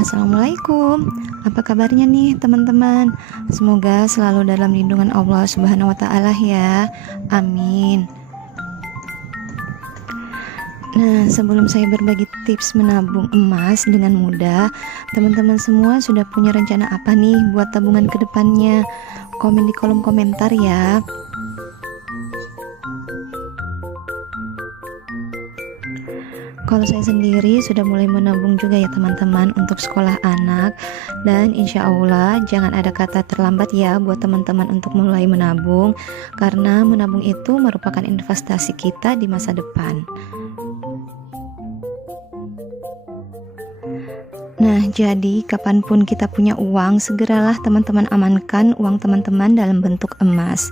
Assalamualaikum. Apa kabarnya nih teman-teman? Semoga selalu dalam lindungan Allah Subhanahu wa taala ya. Amin. Nah, sebelum saya berbagi tips menabung emas dengan mudah, teman-teman semua sudah punya rencana apa nih buat tabungan ke depannya? Komen di kolom komentar ya. Kalau saya sendiri sudah mulai menabung juga ya teman-teman untuk sekolah anak, dan insya Allah jangan ada kata terlambat ya buat teman-teman untuk mulai menabung, karena menabung itu merupakan investasi kita di masa depan. Nah, jadi kapanpun kita punya uang, segeralah teman-teman amankan uang teman-teman dalam bentuk emas.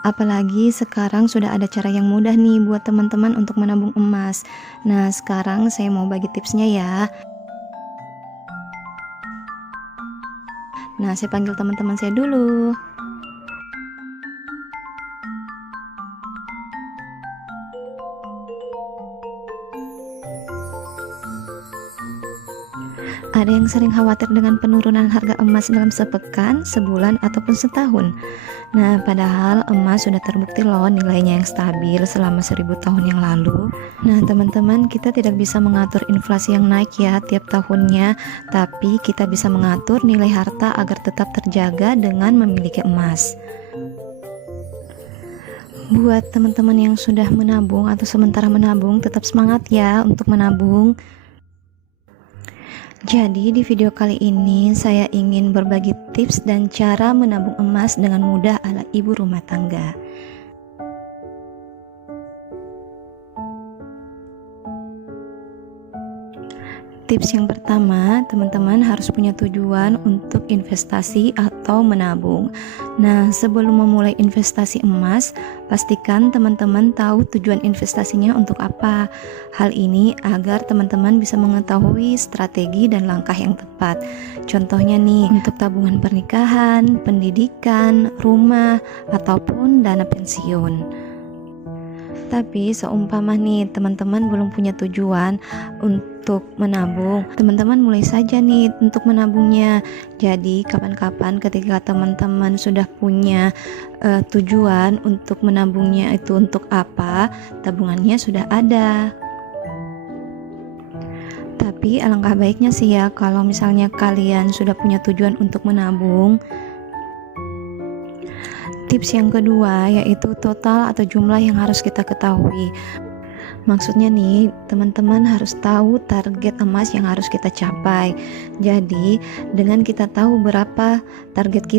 Apalagi sekarang sudah ada cara yang mudah nih buat teman-teman untuk menabung emas. Nah, sekarang saya mau bagi tipsnya ya. Nah, saya panggil teman-teman saya dulu. Ada yang sering khawatir dengan penurunan harga emas dalam sepekan, sebulan, ataupun setahun. Nah, padahal emas sudah terbukti loh nilainya yang stabil selama 1000 tahun yang lalu. Nah, teman-teman, kita tidak bisa mengatur inflasi yang naik ya tiap tahunnya, tapi kita bisa mengatur nilai harta agar tetap terjaga dengan memiliki emas. Buat teman-teman yang sudah menabung atau sementara menabung, tetap semangat ya untuk menabung. Jadi di video kali ini saya ingin berbagi tips dan cara menabung emas dengan mudah ala ibu rumah tangga. Tips yang pertama, teman-teman harus punya tujuan untuk investasi atau menabung. Nah, sebelum memulai investasi emas, pastikan teman-teman tahu tujuan investasinya untuk apa. Hal ini agar teman-teman bisa mengetahui strategi dan langkah yang tepat. Contohnya nih, untuk tabungan pernikahan, pendidikan, rumah, ataupun dana pensiun. Tapi seumpama nih teman-teman belum punya tujuan untuk menabung, teman-teman mulai saja nih untuk menabungnya. Jadi kapan-kapan ketika teman-teman sudah punya tujuan untuk menabungnya itu untuk apa, tabungannya sudah ada. Tapi alangkah baiknya sih ya kalau misalnya kalian sudah punya tujuan untuk menabung. Tips yang kedua yaitu total atau jumlah yang harus kita ketahui. Maksudnya nih, teman-teman harus tahu target emas yang harus kita capai. Jadi, dengan kita tahu berapa target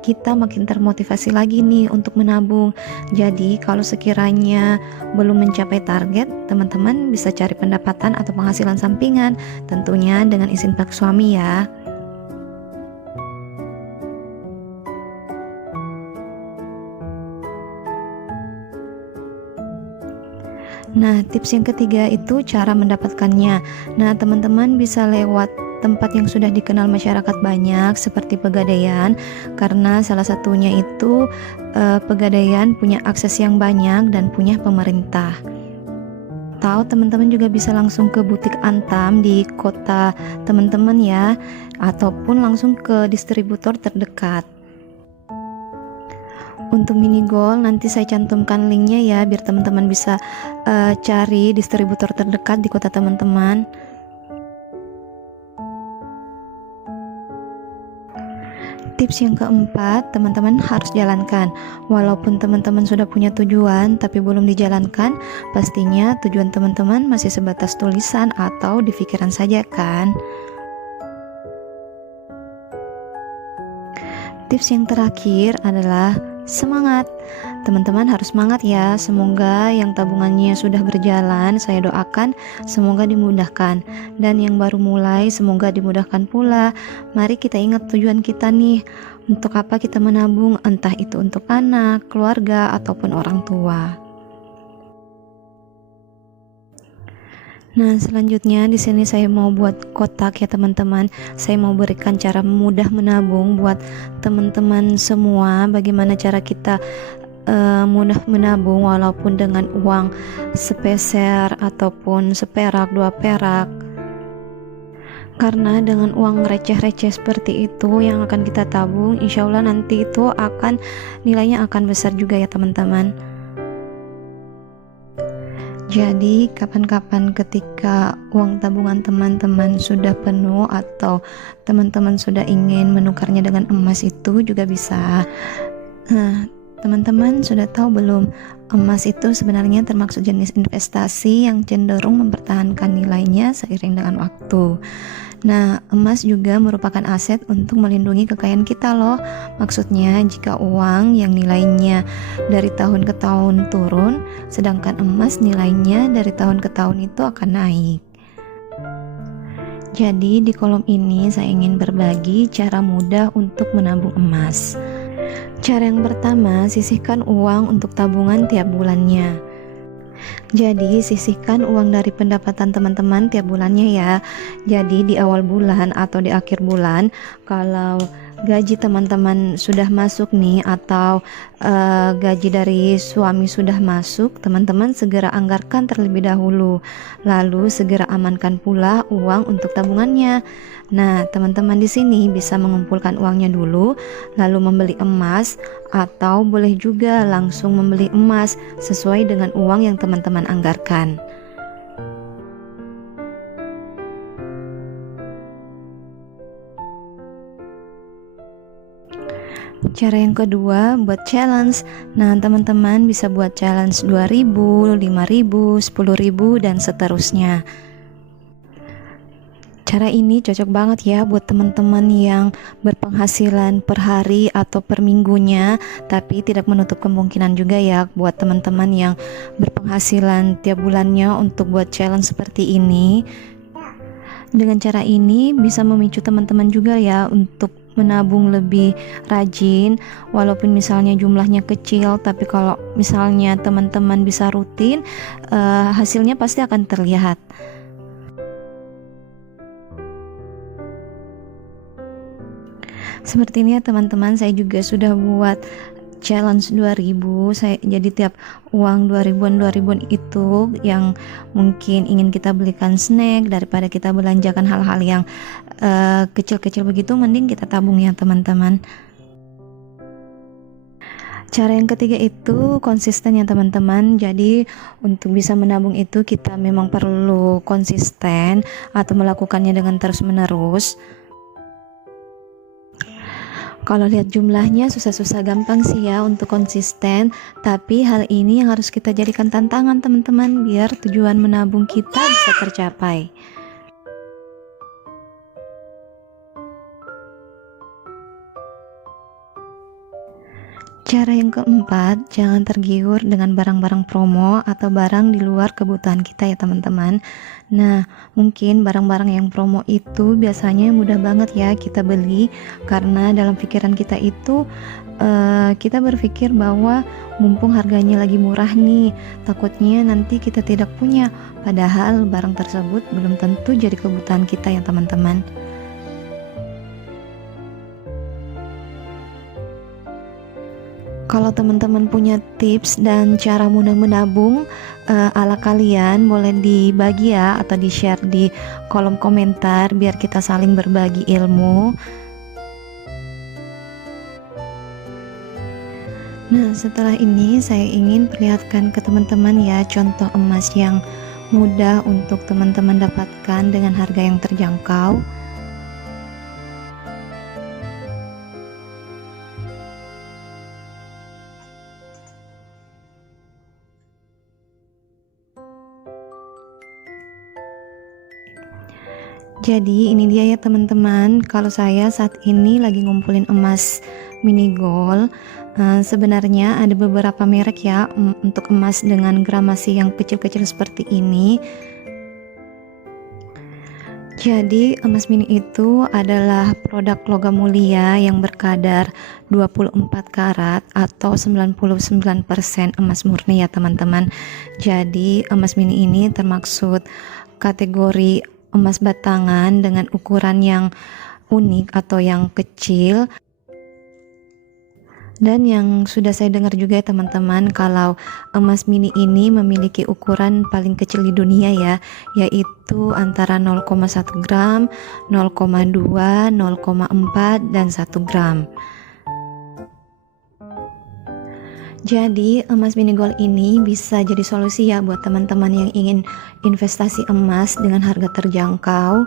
kita makin termotivasi lagi nih untuk menabung. Jadi, kalau sekiranya belum mencapai target, teman-teman bisa cari pendapatan atau penghasilan sampingan, tentunya dengan izin pak suami ya. Nah, tips yang ketiga itu cara mendapatkannya. Nah, teman-teman bisa lewat tempat yang sudah dikenal masyarakat banyak seperti Pegadaian, karena salah satunya itu Pegadaian punya akses yang banyak dan punya pemerintah. Atau teman-teman juga bisa langsung ke butik Antam di kota teman-teman ya, ataupun langsung ke distributor terdekat. Untuk mini gold nanti saya cantumkan linknya ya biar teman-teman bisa cari distributor terdekat di kota teman-teman. Tips yang keempat, teman-teman harus jalankan. Walaupun teman-teman sudah punya tujuan tapi belum dijalankan, pastinya tujuan teman-teman masih sebatas tulisan atau di pikiran saja kan. Tips yang terakhir adalah semangat. Teman-teman harus semangat ya. Semoga yang tabungannya sudah berjalan, saya doakan semoga dimudahkan. Dan yang baru mulai, semoga dimudahkan pula. Mari kita ingat tujuan kita nih. Untuk apa kita menabung, entah itu untuk anak, keluarga, ataupun orang tua. Nah, selanjutnya di sini saya mau buat kotak ya teman-teman. Saya mau berikan cara mudah menabung buat teman-teman semua. Bagaimana cara kita mudah menabung walaupun dengan uang sepeser ataupun seperak, 2 perak. Karena dengan uang receh-receh seperti itu yang akan kita tabung, insya Allah nanti itu akan nilainya akan besar juga ya teman-teman. Jadi kapan-kapan ketika uang tabungan teman-teman sudah penuh atau teman-teman sudah ingin menukarnya dengan emas itu juga bisa. Nah, teman-teman sudah tahu belum, emas itu sebenarnya termasuk jenis investasi yang cenderung mempertahankan nilainya seiring dengan waktu. Nah, emas juga merupakan aset untuk melindungi kekayaan kita loh. Maksudnya jika uang yang nilainya dari tahun ke tahun turun, sedangkan emas nilainya dari tahun ke tahun itu akan naik. Jadi di kolom ini saya ingin berbagi cara mudah untuk menabung emas. Cara yang pertama, sisihkan uang untuk tabungan tiap bulannya. Jadi sisihkan uang dari pendapatan teman-teman tiap bulannya ya. Jadi di awal bulan atau di akhir bulan, kalau gaji teman-teman sudah masuk nih atau gaji dari suami sudah masuk, teman-teman segera anggarkan terlebih dahulu. Lalu segera amankan pula uang untuk tabungannya. Nah, teman-teman di sini bisa mengumpulkan uangnya dulu, lalu membeli emas, atau boleh juga langsung membeli emas sesuai dengan uang yang teman-teman anggarkan. Cara yang kedua, buat challenge. Nah, teman-teman bisa buat challenge 2.000, 5.000, 10.000 dan seterusnya. Cara ini cocok banget ya buat teman-teman yang berpenghasilan per hari atau per minggunya, tapi tidak menutup kemungkinan juga ya buat teman-teman yang berpenghasilan tiap bulannya untuk buat challenge seperti ini. Dengan cara ini bisa memicu teman-teman juga ya untuk menabung lebih rajin, walaupun misalnya jumlahnya kecil, tapi kalau misalnya teman-teman bisa rutin, hasilnya pasti akan terlihat. Seperti ini ya teman-teman, saya juga sudah buat challenge 2.000. Jadi tiap uang 2.000-an itu yang mungkin ingin kita belikan snack, daripada kita belanjakan hal-hal yang kecil-kecil begitu, mending kita tabung ya teman-teman. Cara yang ketiga itu konsisten ya teman-teman. Jadi untuk bisa menabung itu kita memang perlu konsisten atau melakukannya dengan terus-menerus. Kalau lihat jumlahnya susah-susah gampang sih ya untuk konsisten, tapi hal ini yang harus kita jadikan tantangan teman-teman biar tujuan menabung kita bisa tercapai. Cara yang keempat, jangan tergiur dengan barang-barang promo atau barang di luar kebutuhan kita ya teman-teman. Nah, mungkin barang-barang yang promo itu biasanya mudah banget ya kita beli, karena dalam pikiran kita itu kita berpikir bahwa mumpung harganya lagi murah nih, takutnya nanti kita tidak punya, padahal barang tersebut belum tentu jadi kebutuhan kita ya teman-teman. Kalau teman-teman punya tips dan cara mudah menabung ala kalian, boleh dibagi ya atau di-share di kolom komentar biar kita saling berbagi ilmu. Nah, setelah ini saya ingin perlihatkan ke teman-teman ya contoh emas yang mudah untuk teman-teman dapatkan dengan harga yang terjangkau. Jadi ini dia ya teman-teman, kalau saya saat ini lagi ngumpulin emas mini gold. Sebenarnya ada beberapa merek ya untuk emas dengan gramasi yang kecil-kecil seperti ini. Jadi emas mini itu adalah produk logam mulia yang berkadar 24 karat atau 99% emas murni ya teman-teman. Jadi emas mini ini termaksud kategori emas batangan dengan ukuran yang unik atau yang kecil. Dan yang sudah saya dengar juga ya teman-teman, kalau emas mini ini memiliki ukuran paling kecil di dunia ya, yaitu antara 0,1 gram, 0,2, 0,4 dan 1 gram. Jadi emas mini gold ini bisa jadi solusi ya buat teman-teman yang ingin investasi emas dengan harga terjangkau.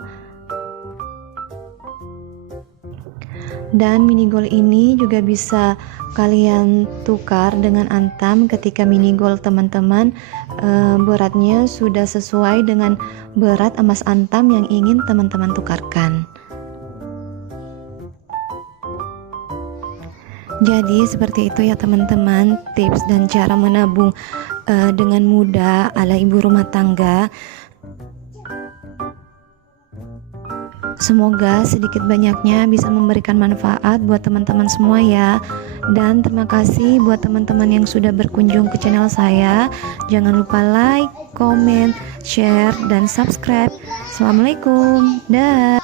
Dan mini gold ini juga bisa kalian tukar dengan Antam ketika mini gold teman-teman beratnya sudah sesuai dengan berat emas Antam yang ingin teman-teman tukarkan. Jadi seperti itu ya teman-teman, tips dan cara menabung dengan mudah ala ibu rumah tangga. Semoga sedikit banyaknya bisa memberikan manfaat buat teman-teman semua ya. Dan terima kasih buat teman-teman yang sudah berkunjung ke channel saya. Jangan lupa like, comment, share, dan subscribe. Assalamualaikum. Dah.